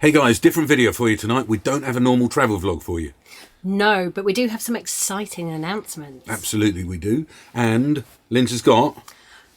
Hey guys, different video for you tonight. We don't have a normal travel vlog for you. No, but we do have some exciting announcements. Absolutely we do. And Lindsay's got...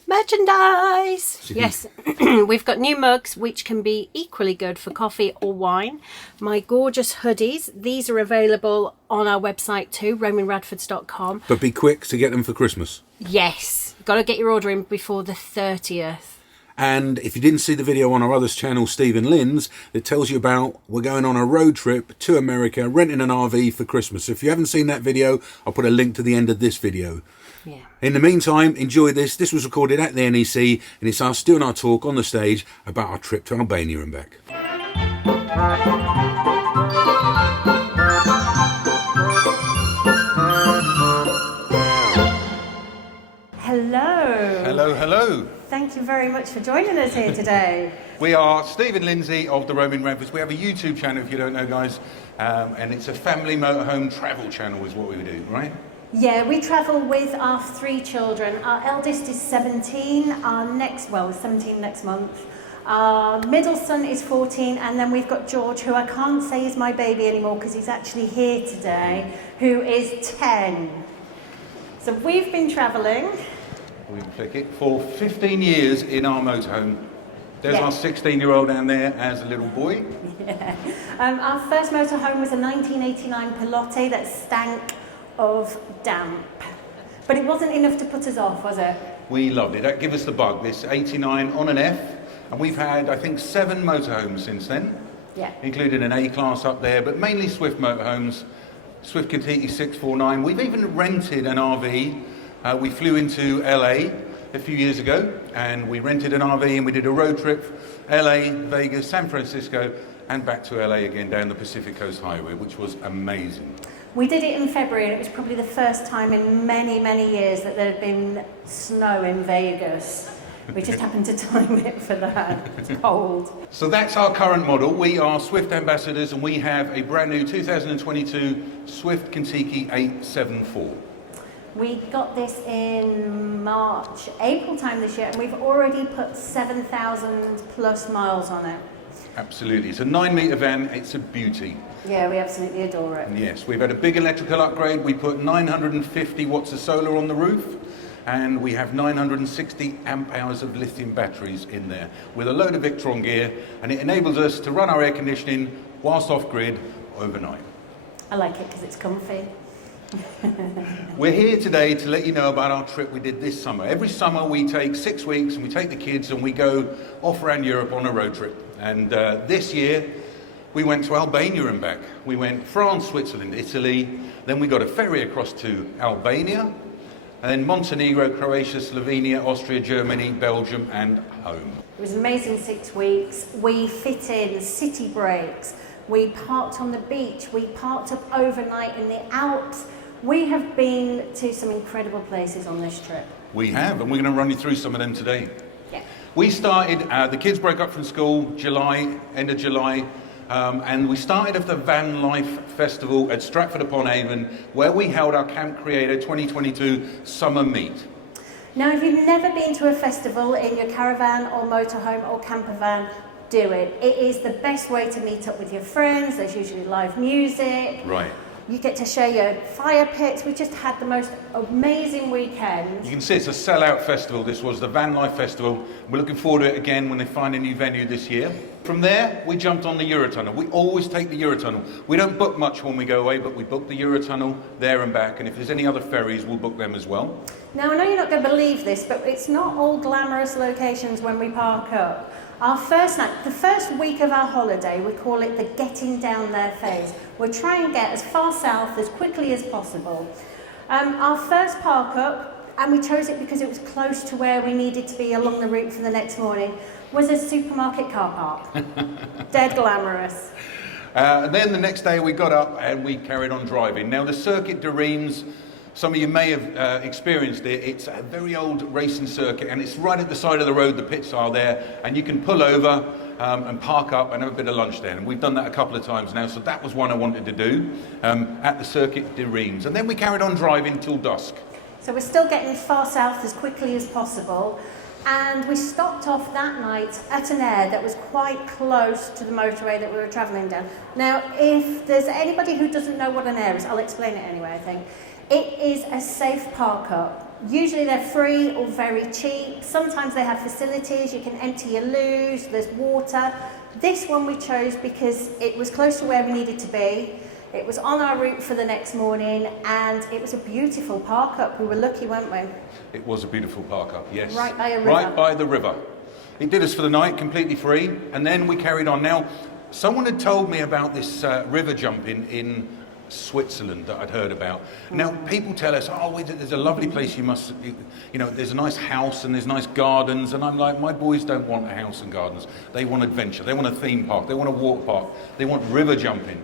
merchandise! Yes, we've got new mugs which can be equally good for coffee or wine. My gorgeous hoodies, these are available on our website too, roamingradfords.com. But be quick to get them for Christmas. Yes, got to get your order in before the 30th. And if you didn't see the video on our other channel, Steve and Lynn's, that tells you about we're going on a road trip to America, renting an RV for Christmas. So if you haven't seen that video, I'll put a link to the end of this video. Yeah. In the meantime, enjoy this. This was recorded at the NEC, and it's us doing our talk on the stage about our trip to Albania and back. Hello. Hello, hello. Thank you very much for joining us here today. We are Steve and Lindsay of the Roaming Radfords. We have a YouTube channel, if you don't know, guys, and it's a family motorhome travel channel is what we do, right? Yeah, we travel with our 3 children. Our eldest is 17, is 17 next month. Our middle son is 14, and then we've got George, who I can't say is my baby anymore because he's actually here today, who is 10. So we've been travelling. We can flick it for 15 years in our motorhome. There's our 16-year-old down there as a little boy. Yeah. Our first motorhome was a 1989 Pilote that stank of damp. But it wasn't enough to put us off, was it? We loved it. That gave us the bug. This 89 on an F, and we've had, I think, 7 motorhomes since then. Yeah. Including an A-class up there, but mainly Swift motorhomes. Swift kon-tiki 649. We've even rented an RV. We flew into LA a few years ago, and we rented an RV and we did a road trip, LA, Vegas, San Francisco, and back to LA again down the Pacific Coast Highway, which was amazing. We did it in February, and it was probably the first time in many, many years that there had been snow in Vegas. We just happened to time it for that. It's cold. So that's our current model. We are Swift ambassadors, and we have a brand new 2022 Swift kon-tiki 874. We got this in April time this year, and we've already put 7,000 plus miles on it. Absolutely. It's a 9-metre van. It's a beauty. Yeah, we absolutely adore it. Yes, we've had a big electrical upgrade. We put 950 watts of solar on the roof, and we have 960 amp hours of lithium batteries in there with a load of Victron gear, and it enables us to run our air conditioning whilst off-grid overnight. I like it because it's comfy. We're here today to let you know about our trip we did this summer. Every summer we take 6 weeks and we take the kids and we go off around Europe on a road trip. And this year we went to Albania and back. We went France, Switzerland, Italy, then we got a ferry across to Albania, and then Montenegro, Croatia, Slovenia, Austria, Germany, Belgium, and home. It was an amazing 6 weeks. We fit in city breaks. We parked on the beach. We parked up overnight in the Alps. We have been to some incredible places on this trip. We have, and we're going to run you through some of them today. Yeah. We started, the kids broke up from school, end of July, and we started at the Van Life Festival at Stratford-upon-Avon, where we held our Camp Creator 2022 summer meet. Now, if you've never been to a festival in your caravan or motorhome or camper van, do it. It is the best way to meet up with your friends. There's usually live music. Right. You get to share your fire pits. We just had the most amazing weekend. You can see it's a sellout festival. This was the Van Life Festival. We're looking forward to it again when they find a new venue this year. From there, we jumped on the Eurotunnel. We always take the Eurotunnel. We don't book much when we go away, but we book the Eurotunnel there and back. And if there's any other ferries, we'll book them as well. Now, I know you're not going to believe this, but it's not all glamorous locations when we park up. Our first night, the first week of our holiday, we call it the getting down there phase. We're trying to get as far south as quickly as possible. Our first park up, and we chose it because it was close to where we needed to be along the route for the next morning, was a supermarket car park. Dead glamorous. And then the next day we got up and we carried on driving. Now the Circuit de Reims, some of you may have experienced it. It's a very old racing circuit, and it's right at the side of the road. The pits are there, and you can pull over and park up and have a bit of lunch there. And we've done that a couple of times now, so that was one I wanted to do at the Circuit de Reims. And then we carried on driving till dusk. So we're still getting far south as quickly as possible. And we stopped off that night at an air that was quite close to the motorway that we were travelling down. Now, if there's anybody who doesn't know what an air is, I'll explain it anyway, I think. It is a safe park-up. Usually they're free or very cheap. Sometimes they have facilities, you can empty your loos, there's water. This one we chose because it was close to where we needed to be. It was on our route for the next morning, and it was a beautiful park-up. We were lucky, weren't we? It was a beautiful park-up, yes. Right by a river. Right by the river. It did us for the night, completely free, and then we carried on. Now, someone had told me about this river jumping in Switzerland that I'd heard about. Now, people tell us, oh, there's a lovely place you know, there's a nice house and there's nice gardens, and I'm like, my boys don't want a house and gardens. They want adventure, they want a theme park, they want a water park, they want river jumping.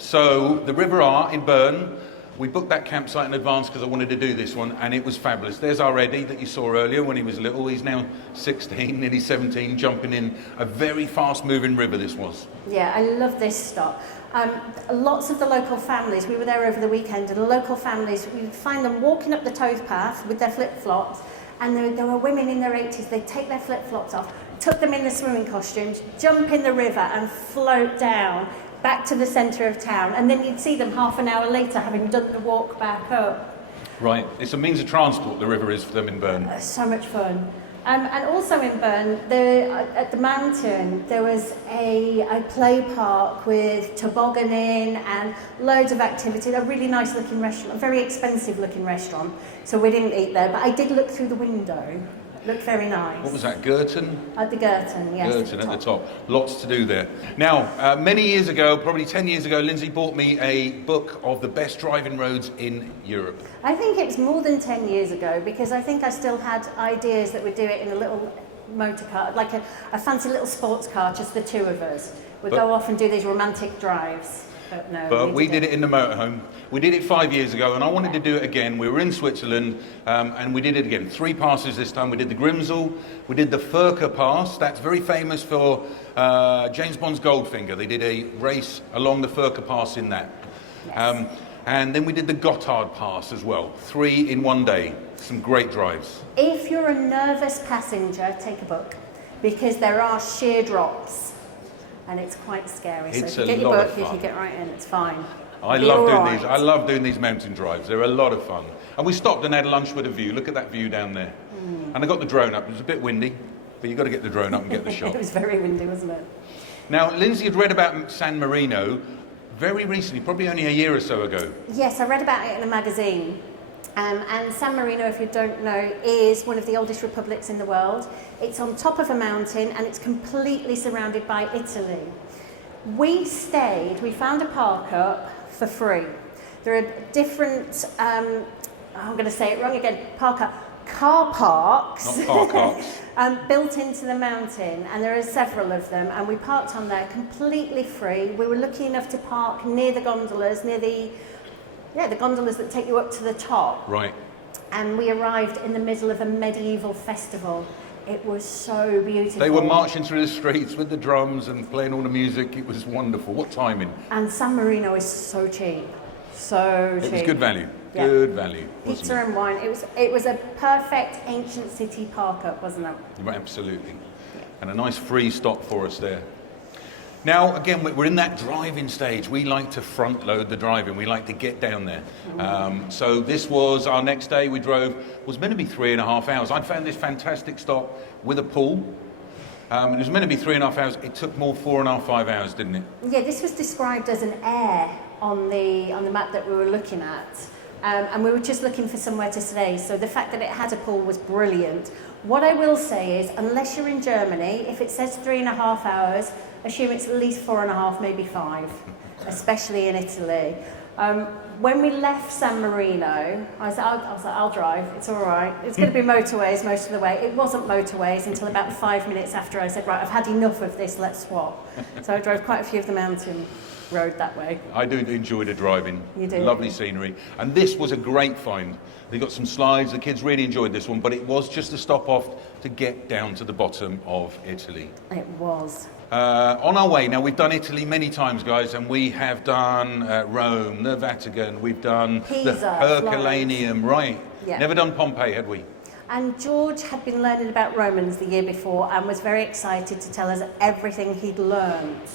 So the River R in Bern, we booked that campsite in advance because I wanted to do this one, and it was fabulous. There's our Eddie that you saw earlier when he was little. He's now 16, nearly 17, jumping in a very fast-moving river this was. Yeah, I love this stop. Lots of the local families, we were there over the weekend, and the local families, we'd find them walking up the towpath with their flip-flops, and there were women in their 80s, they'd take their flip-flops off, tuck them in the swimming costumes, jump in the river and float down back to the centre of town, and then you'd see them half an hour later having done the walk back up. Right, it's a means of transport, the river is for them in Bern. So much fun. And also in Bern, at the mountain, there was a play park with tobogganing and loads of activity. A really nice looking restaurant, a very expensive looking restaurant. So we didn't eat there, but I did look through the window. It looked very nice. What was that, Girton? At the Girton, yes. Girton at the top. Lots to do there. Now, many years ago, probably 10 years ago, Lindsay bought me a book of the best driving roads in Europe. I think it's more than 10 years ago, because I think I still had ideas that we'd do it in a little motor car, like a fancy little sports car, just the two of us. We'd go off and do these romantic drives. But no, but we did it in the motorhome. We did it 5 years ago, and I wanted to do it again. We were in Switzerland, and we did it again. 3 passes this time. We did the Grimsel, we did the Furka Pass. That's very famous for James Bond's Goldfinger. They did a race along the Furka Pass in that. Yes. And then we did the Gotthard Pass as well. 3 in one day. Some great drives. If you're a nervous passenger, take a book, because there are sheer drops. And it's quite scary. It's so if you get your book, you can get right in, it's fine. I love doing these mountain drives. They're a lot of fun. And we stopped and had lunch with a view. Look at that view down there. And I got the drone up. It was a bit windy, but you've got to get the drone up and get the shot. It was very windy, wasn't it? Now, Lindsay had read about San Marino very recently, probably only a year or so ago. Yes, I read about it in a magazine. And San Marino, if you don't know, is one of the oldest republics in the world. It's on top of a mountain, and it's completely surrounded by Italy. We found a park-up for free. There are different, I'm going to say it wrong again, car parks. Not parks. Built into the mountain, and there are several of them, and we parked on there completely free. We were lucky enough to park near the gondolas, near the gondolas that take you up to the top. Right. And we arrived in the middle of a medieval festival. It was so beautiful. They were marching through the streets with the drums and playing all the music. It was wonderful. What timing? And San Marino is so cheap. So cheap. It was good value. Yeah. Good value. Pizza and wine. It was a perfect ancient city park-up, wasn't it? Absolutely. And a nice free stop for us there. Now, again, we're in that driving stage. We like to front load the driving. We like to get down there. So this was our next day. We drove, was meant to be 3.5 hours. I'd found this fantastic stop with a pool. It was meant to be 3.5 hours. It took more 4.5, 5 hours, didn't it? Yeah, this was described as an air on the map that we were looking at. And we were just looking for somewhere to stay. So the fact that it had a pool was brilliant. What I will say is, unless you're in Germany, if it says 3.5 hours, assume it's at least 4.5, maybe 5, especially in Italy. When we left San Marino, I was like, I'll drive, it's all right. It's going to be motorways most of the way. It wasn't motorways until about 5 minutes after I said, right, I've had enough of this, let's swap. So I drove quite a few of the mountain road that way. I do enjoy the driving. You do? Lovely scenery. And this was a great find. They got some slides, the kids really enjoyed this one, but it was just a stop off to get down to the bottom of Italy. It was. On our way, now we've done Italy many times, guys, and we have done Rome, the Vatican, we've done Pisa, the Herculaneum, right? Yeah. Never done Pompeii, had we? And George had been learning about Romans the year before and was very excited to tell us everything he'd learned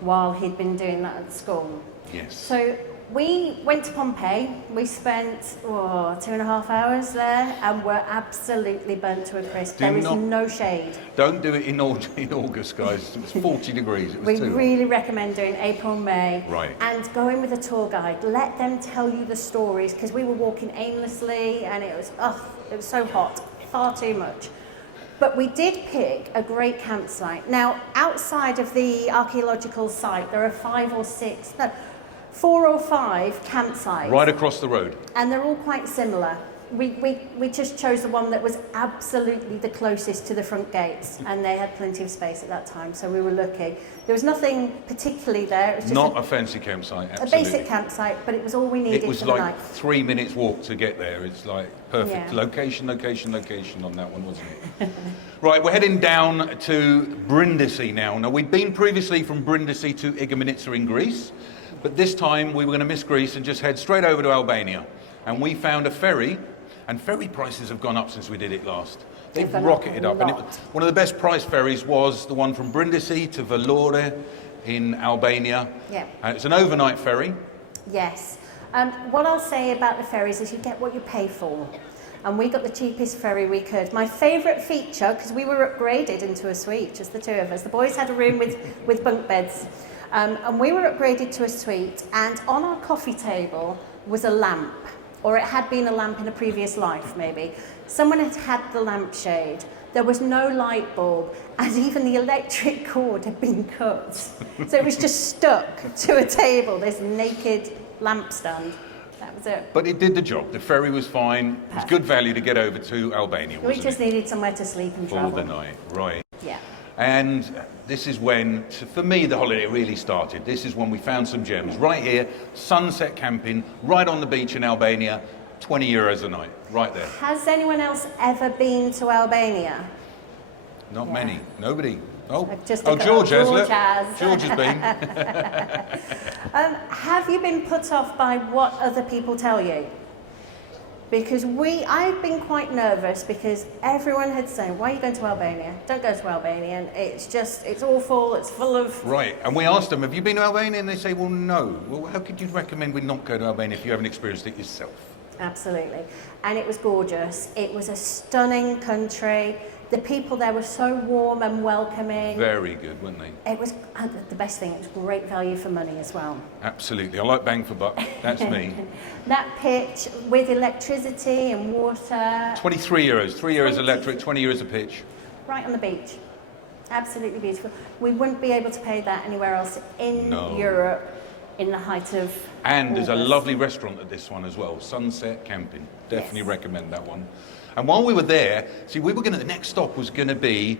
while he'd been doing that at school. Yes. So we went to Pompeii. We spent 2.5 hours there and were absolutely burnt to a crisp. There was no shade. Don't do it in August, guys. It was 40 degrees. It was we really recommend doing April, May. Right. And going with a tour guide. Let them tell you the stories, because we were walking aimlessly and it was so hot, far too much. But we did pick a great campsite. Now, outside of the archaeological site, there are 4 or 5 campsites. Right across the road. And they're all quite similar. We just chose the one that was absolutely the closest to the front gates, and they had plenty of space at that time, so we were lucky. There was nothing particularly there. It was just not a fancy campsite, absolutely. A basic campsite, but it was all we needed for the night. It was like 3 minutes walk to get there. It's like perfect. Yeah. Location on that one, wasn't it? Right, we're heading down to Brindisi now. Now, we'd been previously from Brindisi to Igoumenitsa in Greece, but this time we were going to miss Greece and just head straight over to Albania. And we found a ferry, and ferry prices have gone up since we did it last. They've rocketed up. And one of the best price ferries was the one from Brindisi to Vlore in Albania. Yeah. It's an overnight ferry. Yes. What I'll say about the ferries is you get what you pay for. And we got the cheapest ferry we could. My favourite feature, because we were upgraded into a suite, just the two of us. The boys had a room with bunk beds. And we were upgraded to a suite, and on our coffee table was a lamp, or it had been a lamp in a previous life, maybe. Someone had had the lampshade. There was no light bulb, and even the electric cord had been cut. So it was just stuck to a table, this naked lampstand. That was it. But it did the job. The ferry was fine. It was good value to get over to Albania, wasn't it? We just needed somewhere to sleep and travel. For the night, right. Yeah. And this is when, for me, the holiday really started. This is when we found some gems. Right here, sunset camping, right on the beach in Albania, €20 a night, right there. Has anyone else ever been to Albania? Not many. Nobody. Oh, George has. George has been. Have you been put off by what other people tell you? Because I've been quite nervous because everyone had said, why are you going to Albania? Don't go to Albania. And it's awful, it's full of... Right, and we asked them, have you been to Albania? And they say, well, no. Well, how could you recommend we not go to Albania if you haven't experienced it yourself? Absolutely. And it was gorgeous. It was a stunning country. The people there were so warm and welcoming. Very good, weren't they? It was, the best thing, it was great value for money as well. Absolutely. I like bang for buck. That's me. That pitch with electricity and water. €23. €3 electric, €20 a pitch. Right on the beach. Absolutely beautiful. We wouldn't be able to pay that anywhere else in Europe in the height of And August. there's a lovely restaurant at this one as well, Sunset Camping. Definitely recommend that one. And while we were there, the next stop was going to be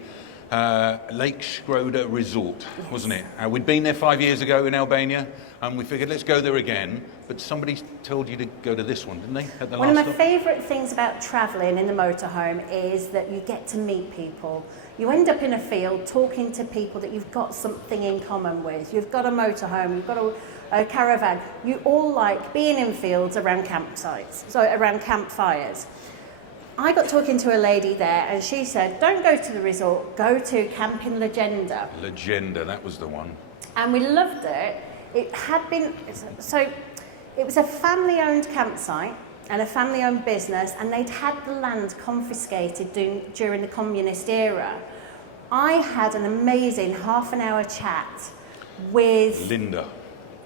Lake Shkoder Resort, wasn't it? We'd been there 5 years ago in Albania, and we figured, let's go there again. But somebody told you to go to this one, didn't they? At the one of my stop? favourite things about travelling in the motorhome is that you get to meet people. You end up in a field talking to people that you've got something in common with. You've got a motorhome, you've got a caravan. You all like being in fields around around campfires. I got talking to a lady there, and she said, don't go to the resort, go to Camping Legenda. Legenda, that was the one. And we loved it. It was a family-owned campsite and a family-owned business, and they'd had the land confiscated during the communist era. I had an amazing half-an-hour chat with Linda,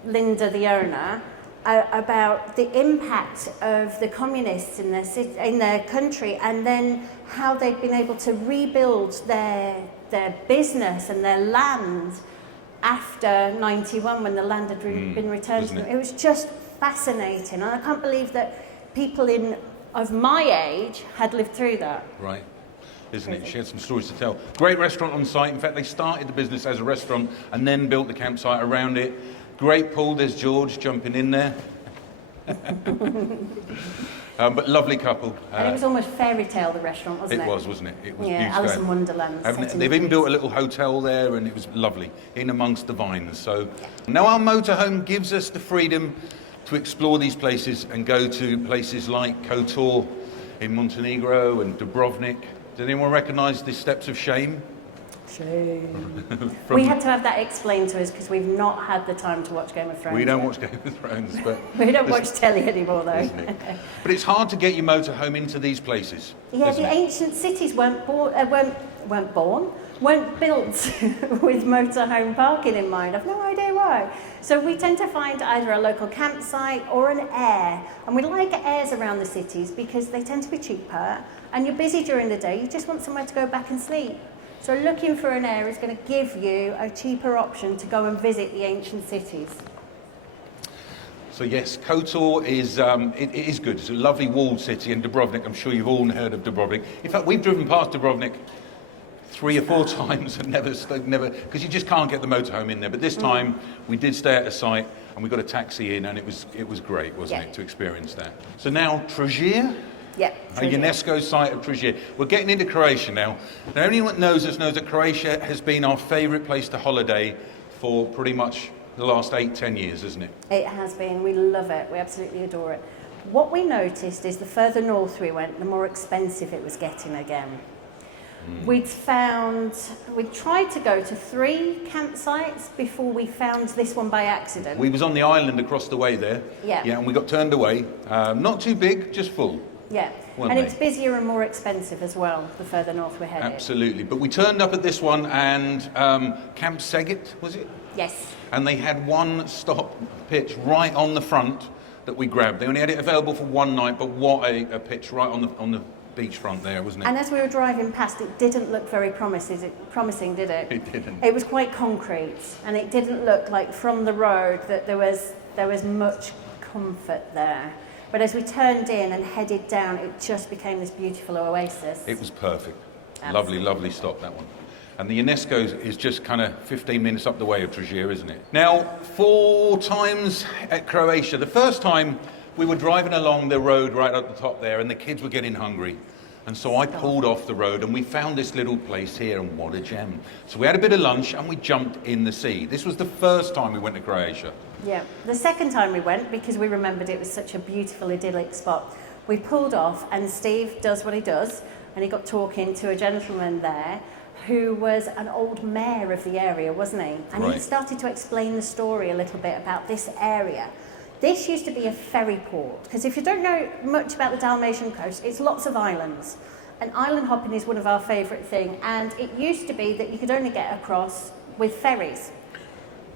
the owner, about the impact of the communists in their country, and then how they've been able to rebuild their business and their land after 91, when the land had been returned to them. It was just fascinating, and I can't believe that people of my age had lived through that. Right. Isn't it? She had some stories to tell. Great restaurant on site. In fact, they started the business as a restaurant and then built the campsite around it. Great pool. There's George jumping in there. But lovely couple. And it was almost fairy tale, the restaurant, wasn't it? It was, wasn't it? It was beautiful. Alice in Wonderland. They've even built a little hotel there, and it was lovely, in amongst the vines. So now our motorhome gives us the freedom to explore these places and go to places like Kotor in Montenegro and Dubrovnik. Does anyone recognise the Steps of Shame? Shame. We had to have that explained to us because we've not had the time to watch Game of Thrones. We don't watch Game of Thrones, but we don't watch telly anymore, though. But it's hard to get your motorhome into these places. Yeah, the ancient cities weren't built with motorhome parking in mind. I've no idea why. So we tend to find either a local campsite or an air. And we like airs around the cities because they tend to be cheaper. And you're busy during the day, you just want somewhere to go back and sleep. So looking for an air is going to give you a cheaper option to go and visit the ancient cities. So yes, Kotor is it is good. It's a lovely walled city, and Dubrovnik. I'm sure you've all heard of Dubrovnik. In fact, we've driven past Dubrovnik 3 or 4 times and never because you just can't get the motorhome in there. But this time we did stay at a site and we got a taxi in, and it was great, wasn't it, to experience that. So now Trogir. Yeah, a UNESCO site of Trogir. We're getting into Croatia now. Now, anyone that knows us knows that Croatia has been our favourite place to holiday for pretty much the last 8-10 years, isn't it? It has been. We love it. We absolutely adore it. What we noticed is the further north we went, the more expensive it was getting again. We'd tried to go to 3 campsites before we found this one by accident. We was on the island across the way there. Yeah, and we got turned away. Not too big, just full. Yeah, and it's busier and more expensive as well, the further north we're headed. Absolutely, but we turned up at this one and Camp Segit, was it? Yes. And they had one stop pitch right on the front that we grabbed. They only had it available for one night, but what a pitch right on the beachfront there, wasn't it? And as we were driving past, it didn't look very promising, did it? It didn't. It was quite concrete, and it didn't look like from the road that there was much comfort there. But as we turned in and headed down, it just became this beautiful oasis. It was perfect. Absolutely. Lovely stop, that one. And the UNESCO is just kind of 15 minutes up the way of Trogir, isn't it? Now, 4 times at Croatia. The first time we were driving along the road right at the top there, and the kids were getting hungry. And so I pulled off the road, and we found this little place here, and what a gem. So we had a bit of lunch, and we jumped in the sea. This was the first time we went to Croatia. Yeah, the second time we went, because we remembered it was such a beautiful, idyllic spot, we pulled off, and Steve does what he does, and he got talking to a gentleman there who was an old mayor of the area, wasn't he? And he started to explain the story a little bit about this area. This used to be a ferry port, because if you don't know much about the Dalmatian coast, it's lots of islands. And island hopping is one of our favourite things, and it used to be that you could only get across with ferries.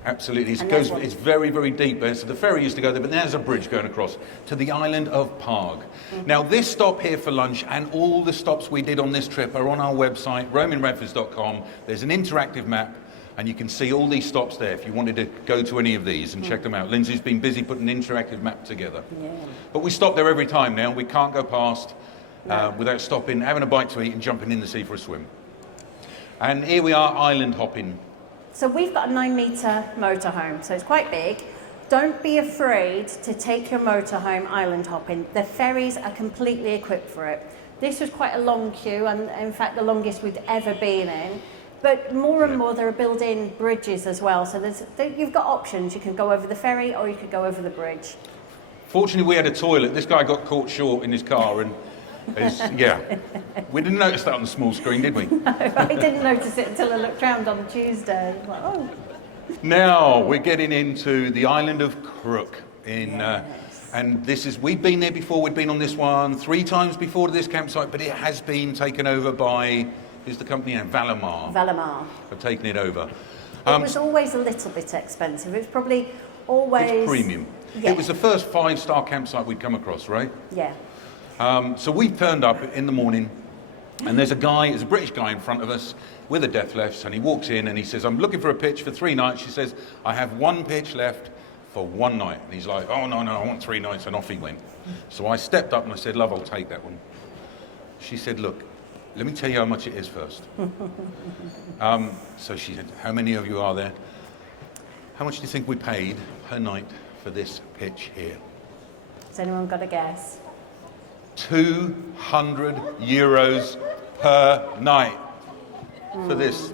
Absolutely, it's very, very deep there. So the ferry used to go there, but there's a bridge going across to the island of Parg. Now, this stop here for lunch and all the stops we did on this trip are on our website, roamingradfords.com. There's an interactive map, and you can see all these stops there if you wanted to go to any of these and check them out. Lindsay's been busy putting an interactive map together. Yeah. But we stop there every time now. We can't go past without stopping, having a bite to eat and jumping in the sea for a swim. And here we are, island hopping. So we've got a 9-metre motorhome, so it's quite big. Don't be afraid to take your motorhome island hopping. The ferries are completely equipped for it. This was quite a long queue, and in fact the longest we'd ever been in. But more and more there are built-in bridges as well, so you've got options. You can go over the ferry or you could go over the bridge. Fortunately we had a toilet. This guy got caught short in his car and we didn't notice that on the small screen, did we? No, I didn't notice it until I looked round on Tuesday. Like, oh. Now we're getting into the island of Crook and we've been there before. We've been on this one 3 times before to this campsite, but it has been taken over by, who's the company now? Valamar. Valamar. Have taken it over. It was always a little bit expensive. It was probably always... It's premium. Yeah. It was the first 5-star campsite we'd come across, right? Yeah. So we turned up in the morning, and there's a British guy in front of us with a death left, and he walks in and he says, I'm looking for a pitch for 3 nights. She says, I have 1 pitch left for 1 night. And he's like, oh, no, I want 3 nights, and off he went. So I stepped up and I said, love, I'll take that one. She said, look, let me tell you how much it is first. So she said, how many of you are there? How much do you think we paid per night for this pitch here? Has anyone got a guess? €200 per night for this.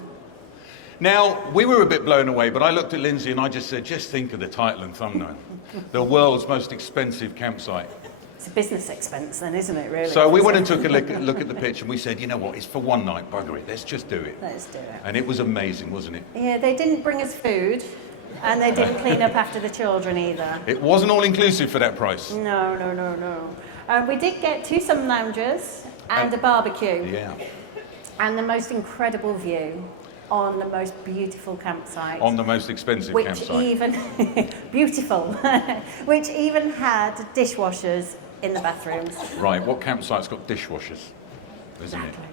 Now, we were a bit blown away, but I looked at Lindsay and I just said, just think of the title and thumbnail. The world's most expensive campsite. It's a business expense then, isn't it, really? So we went and took a look at the pitch and we said, you know what, it's for one night, bugger it, let's just do it. Let's do it. And it was amazing, wasn't it? Yeah, they didn't bring us food and they didn't clean up after the children either. It wasn't all inclusive for that price. No. We did get 2 sun lounges and a barbecue. Yeah. And the most incredible view on the most beautiful campsite. On the most expensive campsite. Beautiful, which even had dishwashers in the bathrooms. Right, what campsite's got dishwashers, isn't it? Exactly.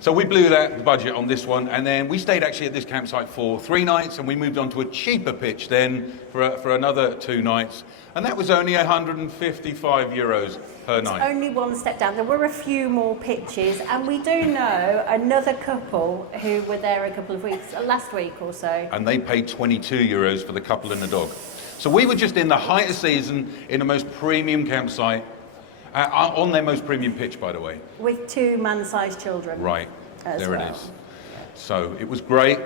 So we blew that budget on this one, and then we stayed actually at this campsite for 3 nights, and we moved on to a cheaper pitch then for another 2 nights, and that was only €155 per night. Only one step down. There were a few more pitches, and we do know another couple who were there a couple of weeks, last week or so. And they paid €22 for the couple and the dog. So we were just in the height of season in the most premium campsite, on their most premium pitch, by the way. With 2 man-sized children. Right, there well. it is. So it was great,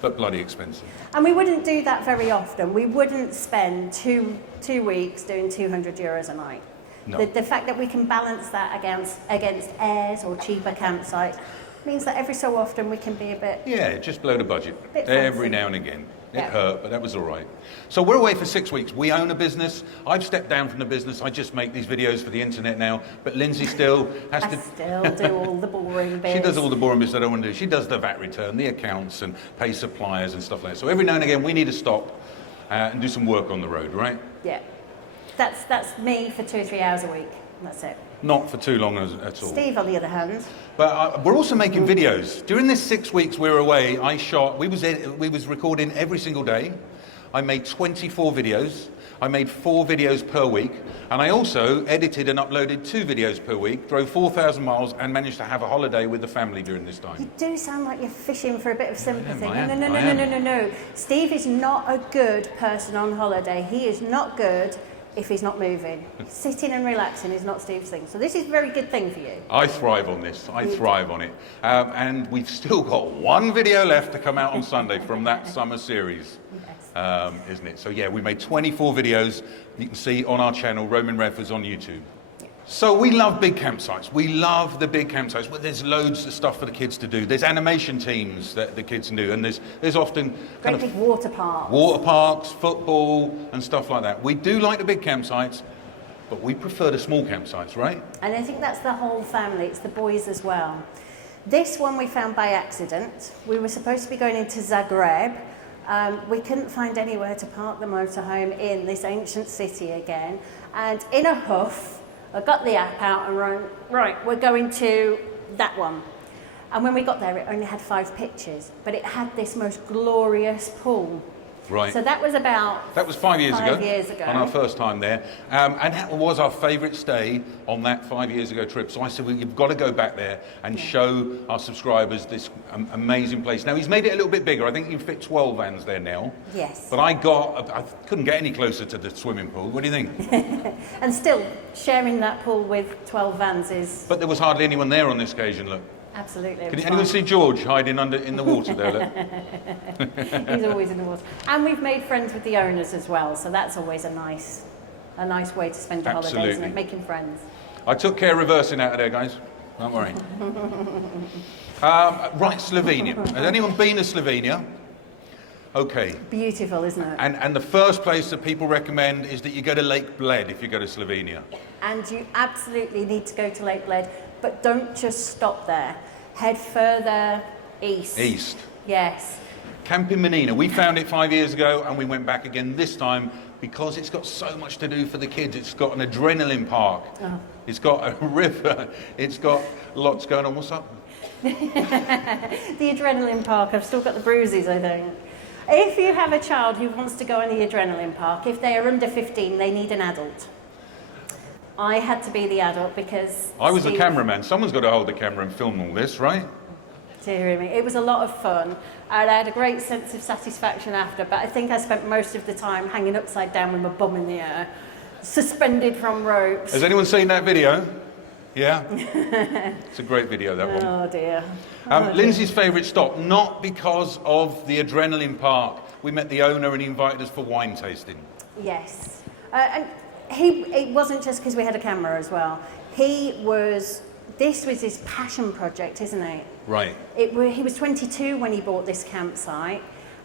but bloody expensive. And we wouldn't do that very often. We wouldn't spend two weeks doing €200 a night. No. The fact that we can balance that against airs or cheaper campsites means that every so often we can be a bit... Yeah, just blow the budget Bit every fancy. now and again. It Yeah. hurt, but that was all right. So we're away for 6 weeks. We own a business. I've stepped down from the business. I just make these videos for the internet now. But Lindsay still has I to... still do all the boring bits. She does all the boring bits I don't want to do. She does the VAT return, the accounts, and pay suppliers and stuff like that. So every now and again, we need to stop and do some work on the road, right? Yeah. That's me for 2 or 3 hours a week. That's it. Not for too long at all. Steve, on the other hand, But we're also making videos. During this 6 weeks we were away, we was recording every single day. I made 24 videos. I made 4 videos per week. And I also edited and uploaded 2 videos per week, drove 4,000 miles and managed to have a holiday with the family during this time. you do sound like you're fishing for a bit of sympathy. I am. No. Steve is not a good person on holiday. He is not good if he's not moving. Sitting and relaxing is not Steve's thing. So this is a very good thing for you. I thrive on this. I thrive on it. And we've still got 1 video left to come out on Sunday from that summer series. Yes. Isn't it? So yeah, we made 24 videos you can see on our channel, Roaming Radfords on YouTube. So we love big campsites. We love the big campsites. Well, there's loads of stuff for the kids to do. There's animation teams that the kids can do, and there's often Great big water parks. water parks, football, and stuff like that. We do like the big campsites, but we prefer the small campsites, right? And I think that's the whole family. It's the boys as well. This one we found by accident. We were supposed to be going into Zagreb. We couldn't find anywhere to park the motorhome in this ancient city again. And in a huff, I got the app out and wrote, right, we're going to that one. And when we got there, it only had 5 pitches, but it had this most glorious pool. Right. So that was about That was 5 years ago. 5 years ago. On our first time there. And that was our favourite stay on that 5 years ago trip. So I said, well, you've got to go back there and show our subscribers this amazing place. Now, he's made it a little bit bigger. I think you can fit 12 vans there now. Yes. But I couldn't get any closer to the swimming pool. What do you think? And still, sharing that pool with 12 vans is But there was hardly anyone there on this occasion, look. absolutely... Can anyone see George hiding in the water there, look? He's always in the water. And we've made friends with the owners as well, so that's always a nice way to spend your holidays, isn't Absolutely. it? Making friends. I took care of reversing out of there, guys. Don't worry. Right, Slovenia. Has anyone been to Slovenia? Okay. Beautiful, isn't it? And the first place that people recommend is that you go to Lake Bled if you go to Slovenia. And you absolutely need to go to Lake Bled, but don't just stop there. Head further east. East. Yes. Camping Menina. We found it 5 years ago and we went back again this time because it's got so much to do for the kids. It's got an adrenaline park. Oh. It's got a river. It's got lots going on. What's up? The adrenaline park, I've still got the bruises, I think. If you have a child who wants to go on the adrenaline park, if they are under 15, they need an adult. I had to be the adult because... I was a Steve- cameraman. Someone's got to hold the camera and film all this, right? Dear me, it was a lot of fun, and I had a great sense of satisfaction after, but I think I spent most of the time hanging upside down with my bum in the air, suspended from ropes. Has anyone seen that video? Yeah? It's a great video, that one. Oh dear. Lindsay's favourite stop, not because of the adrenaline park. We met the owner and he invited us for wine tasting. Yes. And It wasn't just because we had a camera as well. This was his passion project, isn't it? Right. He was 22 when he bought this campsite.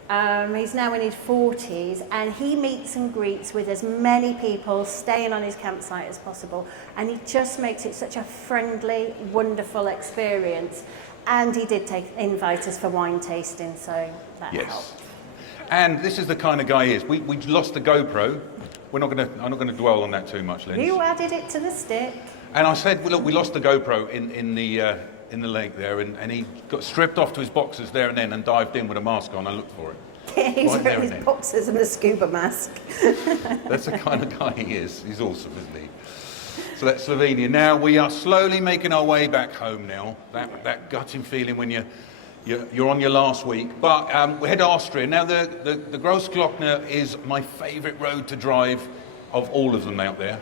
He's now in his 40s, and he meets and greets with as many people staying on his campsite as possible, and he just makes it such a friendly, wonderful experience. And he did invite us for wine tasting, so that helped. And this is the kind of guy he is. We lost the GoPro. I'm not going to dwell on that too much, Lynn. You added it to the stick. And I said, well, look, we lost the GoPro in the lake there, and he got stripped off to his boxers there and then and dived in with a mask on. I looked for it. He's wearing his boxers and a scuba mask. That's the kind of guy he is. He's awesome, isn't he? So that's Slovenia. Now we are slowly making our way back home now. That gutting feeling when you're on your last week. But we head to Austria. Now the Großglockner is my favourite road to drive of all of them out there.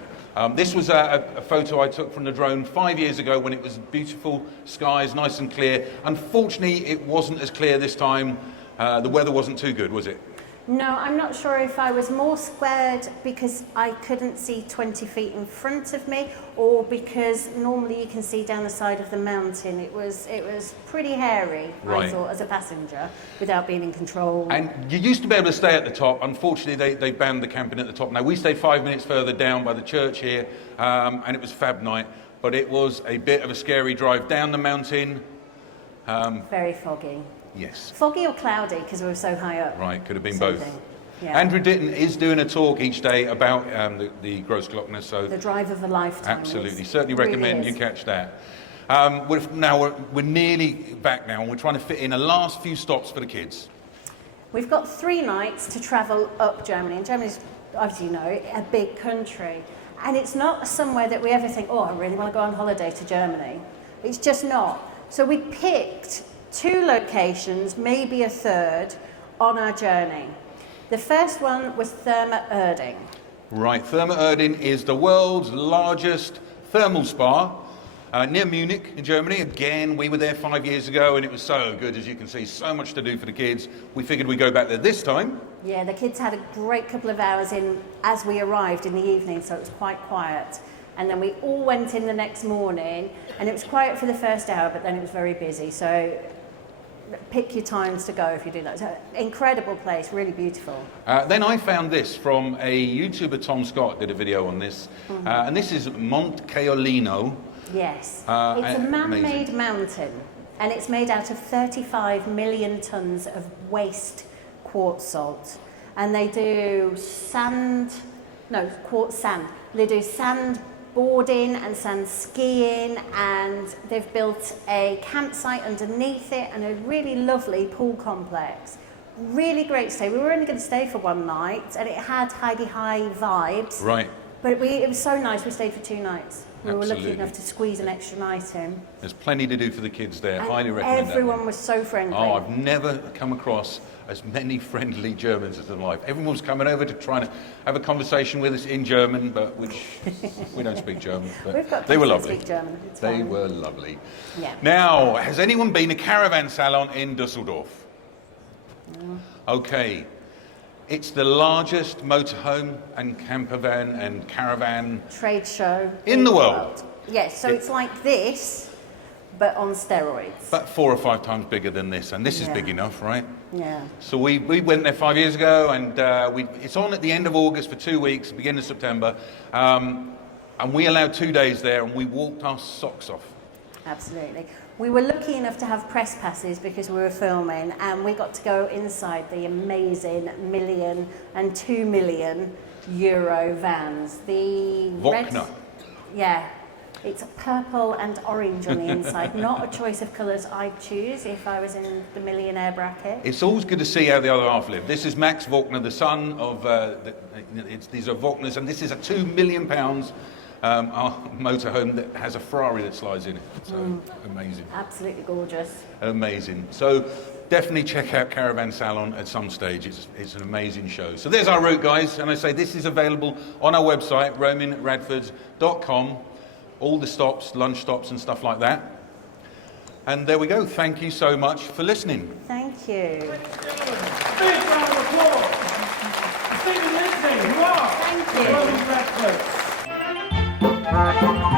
This was a photo I took from the drone 5 years ago when it was beautiful skies, nice and clear. Unfortunately, it wasn't as clear this time. The weather wasn't too good, was it? No, I'm not sure if I was more scared because I couldn't see 20 feet in front of me, or because normally you can see down the side of the mountain. It was pretty hairy, I thought, as a passenger, without being in control. And you used to be able to stay at the top. Unfortunately, they banned the camping at the top. Now, we stayed 5 minutes further down by the church here, and it was fab night, but it was a bit of a scary drive down the mountain. Very foggy. Yes. Foggy or cloudy because we were so high up. Right, could have been both. Yeah. Andrew Ditton is doing a talk each day about the Großglockner. So the drive of a lifetime. Absolutely. Certainly recommend you catch that. We're nearly back now, and we're trying to fit in a last few stops for the kids. We've got 3 nights to travel up Germany. And Germany's, as you know, a big country. And it's not somewhere that we ever think, oh, I really want to go on holiday to Germany. It's just not. So we picked 2 locations, maybe a third, on our journey. The first one was Therme Erding. Right, Therme Erding is the world's largest thermal spa near Munich in Germany. Again, we were there 5 years ago and it was so good, as you can see, so much to do for the kids. We figured we'd go back there this time. Yeah, the kids had a great couple of hours in as we arrived in the evening, so it was quite quiet. And then we all went in the next morning, and it was quiet for the first hour, but then it was very busy. So pick your times to go if you do that. It's an incredible place, really beautiful. Then I found this from a YouTuber, Tom Scott, did a video on this. And this is Monte Caolino. Yes, it's a man-made mountain, and it's made out of 35 million tons of waste quartz salt. And they do quartz sand. They do sand boarding and sand skiing, and they've built a campsite underneath it and a really lovely pool complex. Really great stay. We were only going to stay for 1 night, and it had high vibes. Right. But it was so nice. We stayed for 2 nights. We Absolutely. were lucky enough to squeeze an extra night in. There's plenty to do for the kids there. And highly recommend everyone that. was so friendly. Oh, I've never come across as many friendly Germans as in life. Everyone was coming over to try to have a conversation with us in German, but we don't speak German. But they were lovely. Speak German. They were lovely. Yeah. Now, has anyone been to Caravan Salon in Dusseldorf? No. Okay. It's the largest motorhome and campervan and caravan trade show in the world. Yes, so it's like this, but on steroids. But 4 or 5 times bigger than this, and this is big enough, right? Yeah. So we went there 5 years ago, and it's on at the end of August for 2 weeks, beginning of September, and we allowed 2 days there, and we walked our socks off. Absolutely. We were lucky enough to have press passes because we were filming, and we got to go inside the amazing €1 million and €2 million vans. The Wokner. Yeah. It's purple and orange on the inside. Not a choice of colours I'd choose if I was in the millionaire bracket. It's always good to see how the other half live. This is Max Wokner, the son of... these are Wokners, and this is a £2 million our motorhome that has a Ferrari that slides in it. So amazing. Absolutely gorgeous. Amazing. So definitely check out Caravan Salon at some stage. It's an amazing show. So there's our route, guys. And I say this is available on our website, roamingradfords.com. All the stops, lunch stops and stuff like that. And there we go. Thank you so much for listening. Thank you. Big round of applause. Stephen Lindsay, you are. Thank you. Roaming Radfords. Bye.